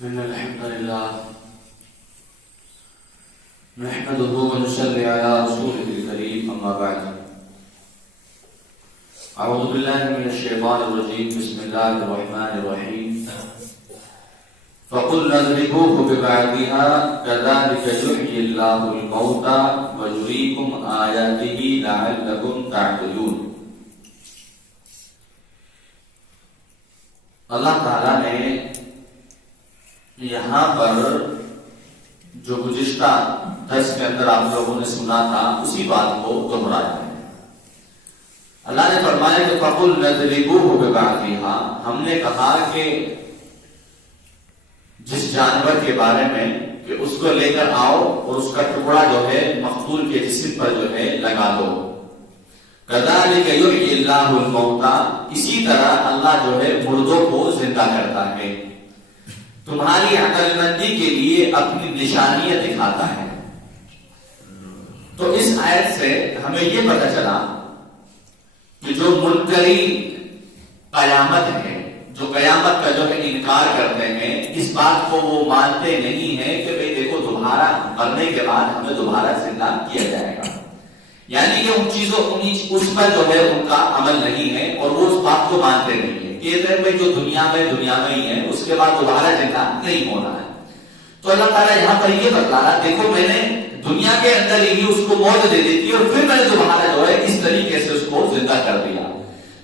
إن الحمد لله نحمده ونصلي على رسوله الكريم أما بعد أعوذ بالله من الشيطان الرجيم بسم الله الرحمن الرحيم فقلنا اضربوه ببعضها كذلك يحيي الله الموتى ويريكم آياته لعلكم تعقلون. اللہ تعالیٰ نے یہاں پر جو گزشتہ درس کے اندر آپ لوگوں نے سنا تھا اسی بات کو دہرایا ہے. اللہ نے فرمایا کہ فَقُلْ نَضْرِبُوهُ بِبَعْضِهَا، ہم نے کہا کہ جس جانور کے بارے میں کہ اس کو لے کر آؤ اور اس کا ٹکڑا جو ہے مقتول کے جسم پر جو ہے لگا دو. كَذَلِكَ يُحْيِي اللَّهُ الْمَوْتَى، اسی طرح اللہ جو ہے مردوں کو زندہ کرتا ہے، تمہاری عقل مندی کے لیے اپنی نشانیاں دکھاتا ہے. تو اس آیت سے ہمیں یہ پتہ چلا کہ جو منکری قیامت ہے، جو قیامت کا جو ہے انکار کرتے ہیں، اس بات کو وہ مانتے نہیں ہیں کہ بھئی دیکھو دوبارہ مرنے کے بعد ہمیں دوبارہ زندہ کیا جائے گا. یعنی کہ ان چیزوں اس پر جو ہے ان کا عمل نہیں ہے اور وہ اس بات کو مانتے نہیں ہے کہ جو دنیا میں ہی ہے، اس کے بعد دوبارہ زندہ نہیں ہونا ہے. تو اللہ تعالیٰ یہاں پر یہ بتلا رہا، دیکھو میں نے دنیا کے اندر ہی اس کو موت دے دیتی اور پھر میں نے دوبارہ جو ہے اس طریقے سے اس کو زندہ کر دیا.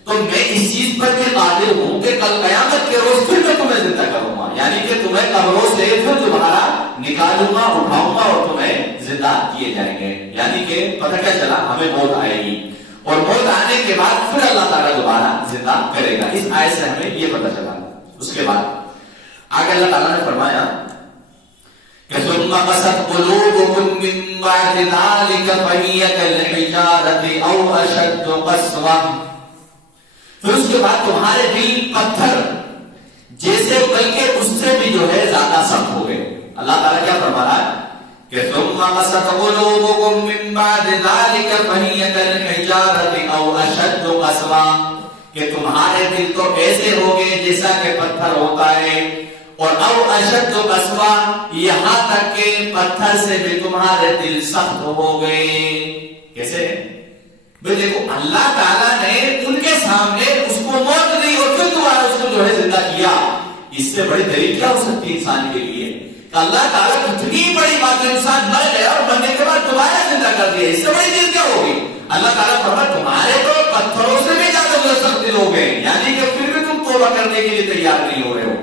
تو میں اس چیز پر بھی قادر ہوں کہ کل قیامت کے روز پھر میں تمہیں زندہ کروں گا، یعنی کہ تمہیں قبروں سے پھر دوبارہ نکالوں گا، اٹھاؤں گا اور تمہیں زندہ کیے جائیں گے. یعنی کہ پتہ کیا چلا، ہمیں موت آئے گی اور موت آنے کے بعد پھر اللہ تعالیٰ دوبارہ زندہ کرے گا. اس آیت سے ہمیں یہ پتہ چلا. اس کے بعد آگے اللہ تعالیٰ نے فرمایا کہ ثم قست قلوبكم من بعد ذلك فهي كالحجارة أو أشد قسوة، پھر اس کے بعد تمہارے دل پتھر جیسے بلکہ اس سے بھی جو ہے زیادہ سخت ہو گئے. اللہ تعالیٰ کیا فرما رہا ہے کہ ثم قست قلوبكم من بعد ذلك فهي كالحجارة أو أشد قسوة، کہ تمہارے دل تو ایسے ہو گئے جیسا کہ پتھر ہوتا ہے، اور او اشد قسوہ، یہاں تک کہ پتھر سے بھی تمہارے دل سخت ہو گئے. کیسے؟ بھئی دیکھو اللہ تعالیٰ نے ان کے سامنے اس کو موت دی اور پھر دوبارہ اس کو جو ہے زندہ کیا. اس سے بڑی دلیل کیا ہو سکتی ہے انسان کے لیے کہ اللہ تعالیٰ کتنی بڑی بات ہے، انسان مر گیا اور مرنے کے بعد دوبارہ زندہ کر دیا. اس سے بڑی چیز کیا ہوگی؟ اللہ تعالیٰ فرماتا تمہارے تو پتھروں سے بھی زیادہ سخت دل ہو گئے، یعنی کہ پھر بھی تم توبہ کرنے کے لیے تیار نہیں ہو رہے ہو.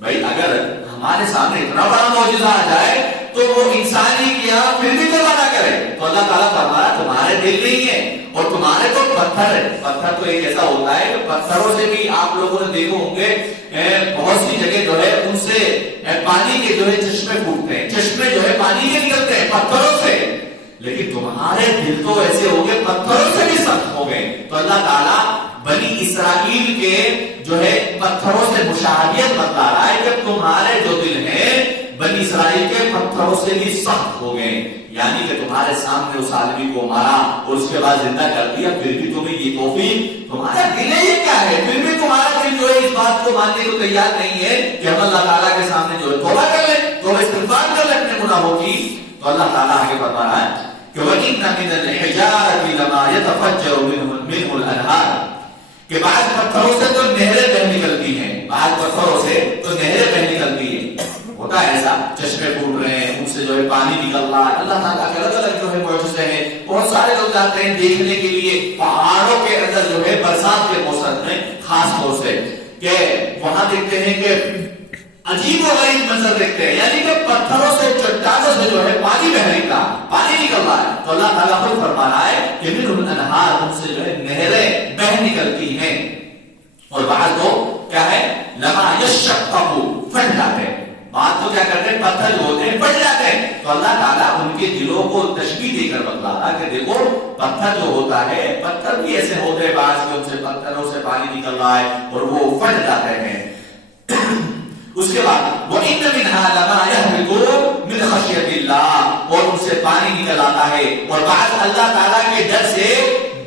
بھائی اگر ہمارے سامنے اتنا بڑا معجزہ آ جائے تو وہ انسان ہی کیا پھر بھی توبہ نہ کرے. تو اللہ تعالیٰ فرمایا تمہارے دل نہیں ہے اور تمہارے تو پتھر ہے. پتھر تو ایک ایسا ہوتا ہے کہ پتھروں سے بھی آپ لوگوں نے دیکھو ہوں گے بہت سی جگہ جو ہے ان سے پانی کے جو ہے چشمے پھوٹتے ہیں، چشمے جو ہے پانی کے نکلتے ہیں پتھروں سے. لیکن تمہارے دل تو ایسے ہو گئے پتھروں سے بھی سخت ہو گئے. تو اللہ تعالیٰ بنی اسرائیل کے جو ہے پتھروں سے مشابہت بتا رہا ہے کہ تمہارے جو دل ہیں بنی اسرائیل کے پتھروں سے بھی سخت ہو گئے. یعنی کہ تمہارے سامنے اس آدمی کو مارا اور اس کے بعد زندہ کر دیا، پھر بھی تمہیں یہ توفیق، تمہارا دل ہے یہ کیا ہے، پھر بھی تمہارا دل جو ہے اس بات کو ماننے کو تیار نہیں ہے کہ ہم اللہ تعالیٰ کے سامنے جو ہے توبہ کر لیں، توبہ استغفار کر لیں اپنے گناہوں کی. تو اللہ تعالیٰ آگے فرما رہا ہے کہ وَإِنَّ مِنَ الْحِجَارَةِ لَمَا يَتَفَجَّرُ مِنْهُ الْأَنْهَارُ، کہ بعض پتھروں سے تو نہریں بہہ نکلتی ہیں، بعض پتھروں سے تو نہریں بہہ نکلتی ہیں. ہوتا ہے ایسا، چشمے پھوٹ رہے ہیں، ان سے جو ہے پانی نکل رہا ہے. اللہ تعالیٰ کے الگ الگ جو ہے معجزے ہیں. بہت سارے لوگ جاتے ہیں دیکھنے کے لیے پہاڑوں کے اندر جو ہے برسات کے موسم میں، خاص طور سے کہ وہاں دیکھتے ہیں کہ عجیب و غریب منظر دیکھتے ہیں، یعنی کہ پتھروں سے چٹانوں سے جو ہے پانی بہ نکلا، پانی نکل رہا ہے. تو اللہ تعالیٰ خود فرما رہا ہے کہ منهم الانہار، ان سے جو ہے نہریں بہ نکلتی ہیں. اور بعض تو کیا ہے لما یشقق، پھٹ جاتے ہیں. بات تو کیا کرتے ہیں، پتھر جو ہوتے ہیں پھٹ جاتے ہیں. تو اللہ تعالیٰ ان کے دلوں کو تشبیہ دے کر بتلا رہا کہ دیکھو پتھر جو ہوتا ہے، پتھر بھی ایسے ہوتے ہیں بعض کے ان سے پتھروں سے پانی نکل رہا ہے اور وہ پھٹ جاتے ہیں. اس کے بعد وَإِنَّ مِنْهَا لَمَا يَهْبِطُ مِنْ خَشْيَةِ اللَّهِ، اور ان سے پانی نکل آتا ہے اور بعض اللہ تعالیٰ کے ڈر سے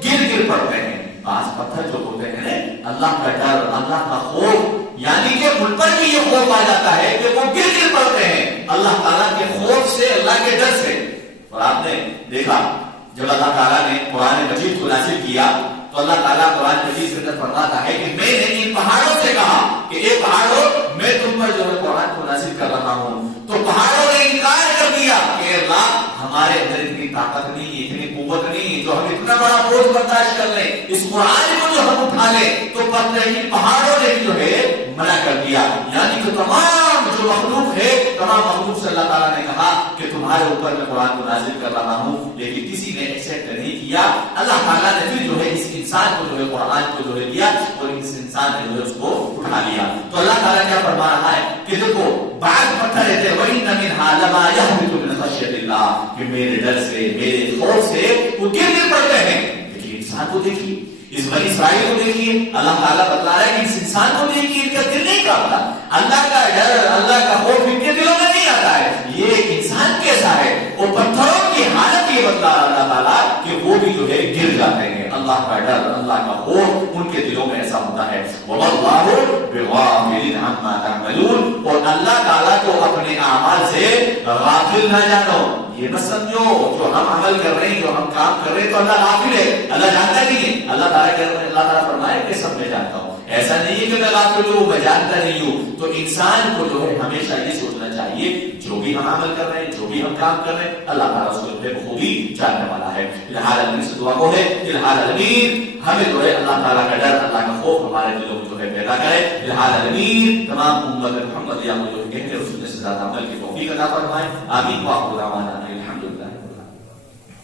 گر پڑتے ہیں. بعض پتھر جو ہوتے ہیں اللہ کا ڈر، اللہ کا خوف، یعنی کہ ان پر بھی یہ خوف آ جاتا ہے کہ وہ گر گر پڑتے ہیں اللہ تعالیٰ کے خوف سے، اللہ کے ڈر سے. اور آپ نے دیکھا جب اللہ تعالیٰ نے قرآن مجید کو نازل کیا تو اللہ تعالیٰ قرآن مجید کے اندر فرماتا ہے کہ میں نے ان پہاڑوں سے کہا کہ اے پہاڑوں میں تم پر جو ہے قرآن کو نازل کر رہا ہوں، تو پہاڑوں نے انکار کر دیا کہ اللہ ہمارے اندر اتنی طاقت نہیں، اتنی قوت نہیں جو ہم اتنا بڑا بوجھ برداشت کر لیں، اس قرآن کو جو ہم اٹھا لیں. تو پتہ ہی پہاڑوں نے بھی جو ہے منع کر دیا. یعنی کہ تمام جو مخلوق ہے، تمام مخلوق سے اللہ تعالیٰ نے کہا کہ تمہارے اوپر میں قرآن کو نازل کر رہا ہوں، لیکن کسی نے ایکسپٹ نہیں کیا. اللہ تعالیٰ نے پھر جو ہے اس انسان کو جو ہے قرآن کو جو ہے لیا اور اس انسان نے جو ہے اس کو اٹھا لیا. تو اللہ تعالیٰ کیا فرما رہا ہے کہ دیکھو بعض پتھر رہتے ہیں وَإِنَّ مِنْهَا لَمَا يَهْبِطُ مِنْ خَشْيَةِ اللَّهِ کہ میرے ڈر سے، میرے خوف سے وہ گر گر پڑتے ہیں. لیکن انسان کو دیکھیے، اس بنی اسرائیل کو دیکھیے، اللہ تعالیٰ بتلا رہا ہے کہ اس انسان کو دیکھیے، ان کا دل نہیں کانپتا، اللہ کا ڈر، اللہ کا خوف ان کے دلوں میں نہیں آتا ہے. یہ انسان کیسا ہے؟ وہ پتھروں کی حالت یہ بتلا رہا اللہ تعالیٰ کہ وہ بھی جو ہے گر جاتے ہیں. اللہ کا ڈر، اللہ کا خوف ان کے دلوں میں ایسا ہوتا ہے. وَاللَّهُ بِغَافِلٍ عَمَّا تَعْمَلُونَ اور اللہ تعالیٰ کو اپنے اعمال سے غافل نہ جانو. یہ نہ سمجھو جو ہم عمل کر رہے ہیں، جو ہم کام کر رہے ہیں تو اللہ غافل ہے، اللہ جانتا نہیں ہے. اللہ تعالیٰ فرمائے کہ سب میں جانتا ہوں. ایسا نہیں ہے کہ میں غافل ہوں، میں جانتا نہیں ہوں. تو انسان کو جو ہے ہمیشہ یہ سوچنا چاہیے جو بھی ہم عمل کر رہے ہیں، جو بھی ہم کام کر رہے ہیں، اللہ تعالیٰ اس کو بخوبی جاننے والا ہے. الحال العالمین سے دعا کو ہے الحال العالمین ہمیں جو ہے اللہ تعالیٰ کا ڈر، اللہ کا خوف ہمارے دلوں میں جو ہے پیدا کرے. الحال العالمین تمام امت محمدیہ کو جو ہے کہتے ہیں رسول سے زیادہ عمل کی توفیق عطا فرمائے. آمین. وآخر دعوانا